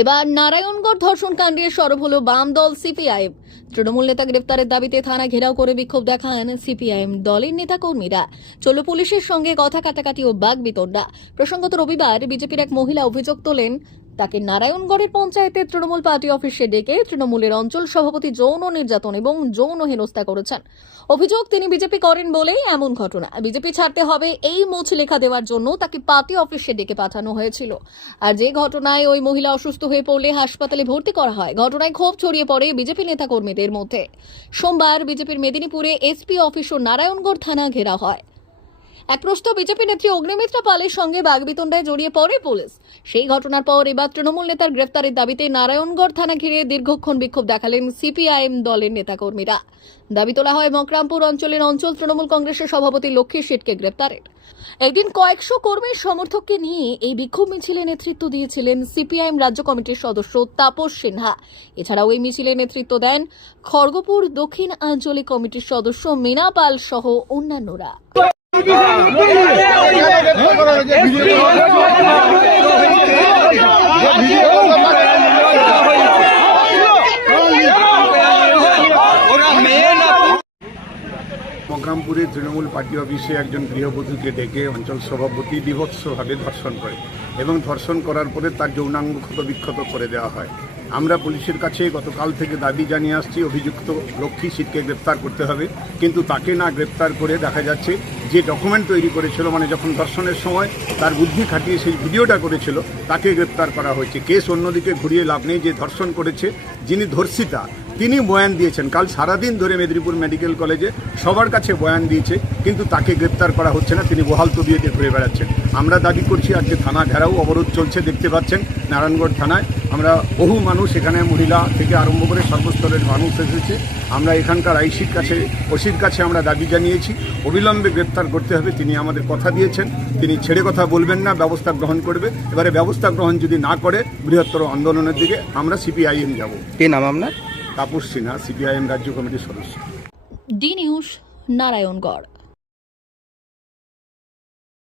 এবার নারায়ণগড় ধর্ষণ কাণ্ডে সরব হল বাম দল সিপিআইএম। তৃণমূল নেতা গ্রেফতারের দাবিতে থানা ঘেরাও করে বিক্ষোভ দেখান সিপিআইএম দলের নেতা কর্মীরা চল পুলিশের সঙ্গে কথা কাটাকাটি ও বাগ বিতণ্ডা। প্রসঙ্গত রবিবার বিজেপির এক মহিলা অভিযোগ তোলেন তাকে নারায়ণগড়ের পঞ্চায়েতের তৃণমূল পার্টি অফিসে ডেকে তৃণমূলের অঞ্চল সভাপতি যৌন নির্যাতন এবং যৌন হেনস্থা করেছেন। অভিযোগ, তিনি বিজেপি করেন বলেই এমন ঘটনা। বিজেপি ছাড়তে হবে এই মোচ লেখা দেওয়ার জন্য তাকে পার্টি অফিসে ডেকে পাঠানো হয়েছিল। আর যে ঘটনায় ওই মহিলা অসুস্থ হয়ে পড়লে হাসপাতালে ভর্তি করা হয়, ঘটনায় ক্ষোভ ছড়িয়ে পড়ে বিজেপি নেতাকর্মীদের মধ্যে। সোমবার বিজেপির মেদিনীপুরে এসপি অফিস ও নারায়ণগড় থানা ঘেরা হয়। এক প্রশ্ন বিজেপি নেত্রী অগ্নিমিত্রা পালের সঙ্গে বাগবিতণ্ডায় জড়িয়ে পড়ে পুলিশ। সেই ঘটনার পর এবার তৃণমূল নেতার গ্রেফতারের দাবিতে নারায়ণগড় থানা ঘিরে দীর্ঘক্ষণ বিক্ষোভ দেখালেন সিপিআইএম দলের নেতাকর্মীরা। দাবি তোলা হয়, মকরামপুর অঞ্চলের অঞ্চল তৃণমূল কংগ্রেসের সভাপতি লক্ষ্মী শেঠকে গ্রেপ্তারের। একদিন কয়েকশো কর্মীর সমর্থককে নিয়ে এই বিক্ষোভ মিছিলে নেতৃত্ব দিয়েছিলেন সিপিআইএম রাজ্য কমিটির সদস্য তাপস সিনহা। এছাড়াও এই মিছিলে নেতৃত্ব দেন খড়গপুর দক্ষিণ আঞ্চলিক কমিটির সদস্য মীনা পাল সহ অন্যান্যরা। বিজেপি। মকরামপুরে তৃণমূল পার্টি অফিসে একজন গৃহবধূকে ডেকে অঞ্চল সভাপতি বিভৎসভাবে ধর্ষণ করে এবং ধর্ষণ করার পরে তার যৌনাঙ্গ ক্ষত বিক্ষত করে দেওয়া হয়। আমরা পুলিশের কাছে গতকাল থেকে দাবি জানিয়ে আসছি, অভিযুক্ত লক্ষ্মী সিটকে গ্রেপ্তার করতে হবে। কিন্তু তাকে না গ্রেপ্তার করে দেখা যাচ্ছে যে ডকুমেন্ট তৈরি করেছিল মানে যখন ধর্ষণের সময় তার বুদ্ধি খাটিয়ে সেই ভিডিওটা করেছিল, তাকে গ্রেপ্তার করা হয়েছে। কেস অন্যদিকে ঘুরিয়ে লাভ নেই, যে ধর্ষণ করেছে, যিনি ধর্ষিতা তিনি বয়ান দিয়েছেন। কাল সারাদিন ধরে মেদিনীপুর মেডিকেল কলেজে সবার কাছে বয়ান দিয়েছে, কিন্তু তাকে গ্রেপ্তার করা হচ্ছে না, তিনি বহাল তবিয়েতে ঘুরে বেড়াচ্ছেন। আমরা দাবি করছি, আজকে থানা ঘেরাও অবরোধ চলছে, দেখতে পাচ্ছেন, নারায়ণগড় থানায়। আমরা বহু মানুষ এখানে, মহিলা থেকে আরম্ভ করে সর্বস্তরের মানুষ এসেছে। আমরা এখানকার আইসির কাছে, ওসির কাছে আমরা দাবি জানিয়েছি, অবিলম্বে গ্রেপ্তার করতে হবে, তিনি আমাদের কথা দিয়েছেন। তিনি ছেড়ে কথা বলবেন না, ব্যবস্থা গ্রহণ করবে। এবারে ব্যবস্থা গ্রহণ যদি না করে, বৃহত্তর আন্দোলনের দিকে আমরা সিপিআইএম যাব। কে নাম আপনার? তাপস সিনহা সিপিআইএম রাজ্য কমিটির সদস্য। D news Narayangarh.